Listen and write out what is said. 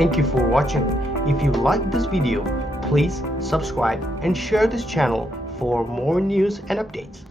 Thank you for watching. If you like this video, please subscribe and share this channel for more news and updates.